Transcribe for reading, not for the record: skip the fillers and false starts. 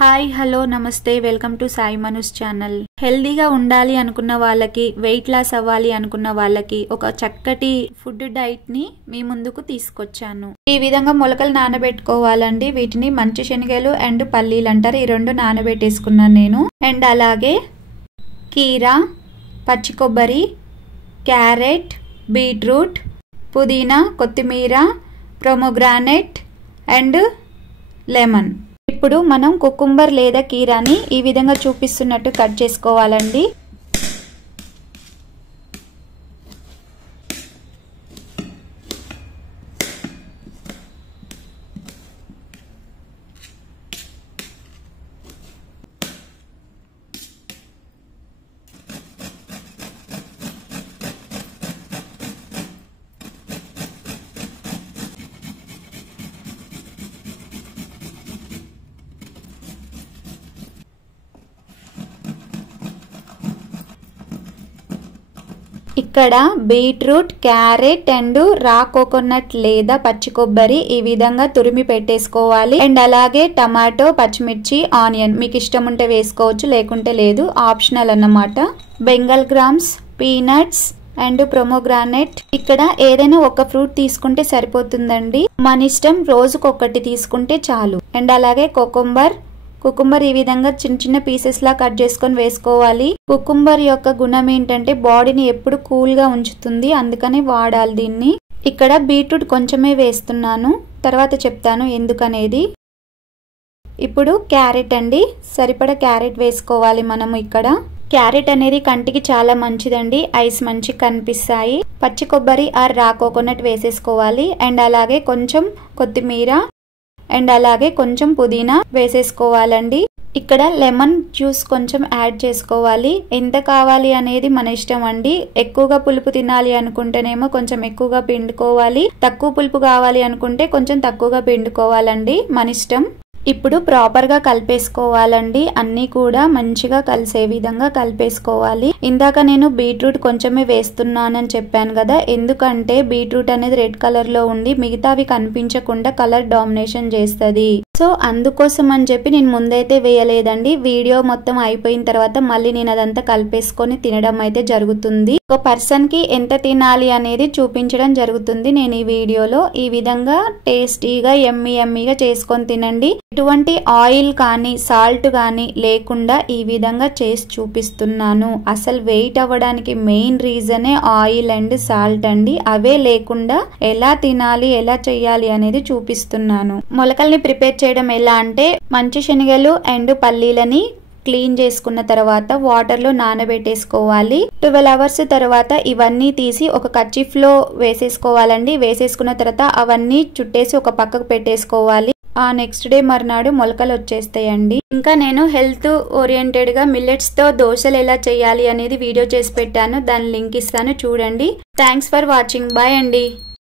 Hi hello నమస్తే welcome to Sai మనూస్ channel. హెల్దీగా ఉండాలి అనుకున్న వాళ్ళకి, వెయిట్ లాస్ అవ్వాలి అనుకున్న వాళ్ళకి ఒక చక్కటి ఫుడ్ డైట్ ని మీ ముందుకు తీసుకొచ్చాను. ఈ విధంగా మొలకలు నానబెట్టుకోవాలండి. వీటిని మంచి శనగలు అండ్ పల్లీలు అంటారు. ఈ రెండు నానబెట్టేసుకున్నాను నేను. అండ్ అలాగే కీరా, పచ్చి కొబ్బరి, క్యారెట్, బీట్రూట్, పుదీనా, కొత్తిమీర, ప్రోమోగ్రానైట్ అండ్ లెమన్. ఇప్పుడు మనం కుకుంబర్ లేదా కీరాని ఈ విధంగా చూపిస్తున్నట్టు కట్ చేసుకోవాలండి. ఇక్కడ బీట్రూట్, క్యారెట్ అండ్ రా కోకోనట్ లేదా పచ్చి కొబ్బరి ఈ విధంగా తురిమి పెట్టేసుకోవాలి. అండ్ అలాగే టమాటో, పచ్చిమిర్చి, ఆనియన్ మీకు ఇష్టం ఉంటే వేసుకోవచ్చు, లేకుంటే లేదు, ఆప్షనల్ అన్నమాట. Bengal grams, peanuts and pomegranate. ఇక్కడ ఏదైనా ఒక ఫ్రూట్ తీసుకుంటే సరిపోతుందండి. మన ఇష్టం, రోజుకొకటి తీసుకుంటే చాలు. అండ్ అలాగే కుకుంబర్ ఈ విధంగా చిన్న చిన్న పీసెస్ లా కట్ చేసుకొని వేసుకోవాలి. కుకుంబర్ యొక్క గుణం ఏంటంటే బాడీని ఎప్పుడు కూల్ గా ఉంచుతుంది, అందుకని వాడాలి దీన్ని. ఇక్కడ బీట్రూట్ కొంచెమే వేస్తున్నాను, తర్వాత చెప్తాను ఎందుకనేది. ఇప్పుడు క్యారెట్ అండి, సరిపడా క్యారెట్ వేసుకోవాలి మనము. ఇక్కడ క్యారెట్ అనేది కంటికి చాలా మంచిదండి, ఐస్ మంచి కనిపిస్తాయి. పచ్చి కొబ్బరి ఆర్ రా కోకోనట్ వేసేసుకోవాలి. అండ్ అలాగే కొంచెం కొత్తిమీర అండ్ అలాగే కొంచెం పుదీనా వేసేసుకోవాలండి. ఇక్కడ లెమన్ జ్యూస్ కొంచెం యాడ్ చేసుకోవాలి. ఎంత కావాలి అనేది మన ఇష్టం అండి. ఎక్కువగా పులుపు తినాలి అనుకుంటేనేమో కొంచెం ఎక్కువగా పిండుకోవాలి, తక్కువ పులుపు కావాలి అనుకుంటే కొంచెం తక్కువగా పిండుకోవాలండి, మన ఇష్టం. ఇప్పుడు ప్రాపర్ గా కలిపేసుకోవాలండి. అన్ని కూడా మంచిగా కలిసే విధంగా కలిపేసుకోవాలి. ఇందాక నేను బీట్రూట్ కొంచెమే వేస్తున్నానని చెప్పాను కదా, ఎందుకంటే బీట్రూట్ అనేది రెడ్ కలర్ లో ఉండి మిగతావి కనిపించకుండా కలర్ డామినేషన్ చేస్తుంది. సో అందుకోసం అని చెప్పి నేను ముందైతే వేయలేదండి. వీడియో మొత్తం అయిపోయిన తర్వాత మళ్ళీ నేను అదంతా కలిపేసుకొని తినడం అయితే జరుగుతుంది. ఒక పర్సన్ కి ఎంత తినాలి అనేది చూపించడం జరుగుతుంది నేను ఈ వీడియోలో. ఈ విధంగా టేస్టీగా యమ్మీగా చేసుకొని తినండి. ఎటువంటి ఆయిల్ కానీ సాల్ట్ కానీ లేకుండా ఈ విధంగా చేసి చూపిస్తున్నాను. అసలు వెయిట్ అవ్వడానికి మెయిన్ రీజనే ఆయిల్ అండ్ సాల్ట్ అండి. అవే లేకుండా ఎలా తినాలి, ఎలా చేయాలి అనేది చూపిస్తున్నాను. మొలకల్ని ప్రిపేర్ చేయడం ఎలా అంటే, మంచి శనగలు అండ్ పల్లీలని క్లీన్ చేసుకున్న తర్వాత వాటర్ లో నానబెట్టేసుకోవాలి. 12 అవర్స్ తర్వాత ఇవన్నీ తీసి ఒక కర్చీఫ్ లో వేసేసుకోవాలండి. వేసేసుకున్న తర్వాత అవన్నీ చుట్టేసి ఒక పక్కకు పెట్టేసుకోవాలి. ఆ నెక్స్ట్ డే మర్నాడు మొలకలు వచ్చేస్తాయండి. ఇంకా నేను హెల్త్ ఓరియంటెడ్ గా మిల్లెట్స్ తో దోశలు ఎలా చేయాలి అనేది వీడియో చేసి పెట్టాను, దాని లింక్ ఇస్తాను చూడండి. Thanks for watching. బాయ్ అండి.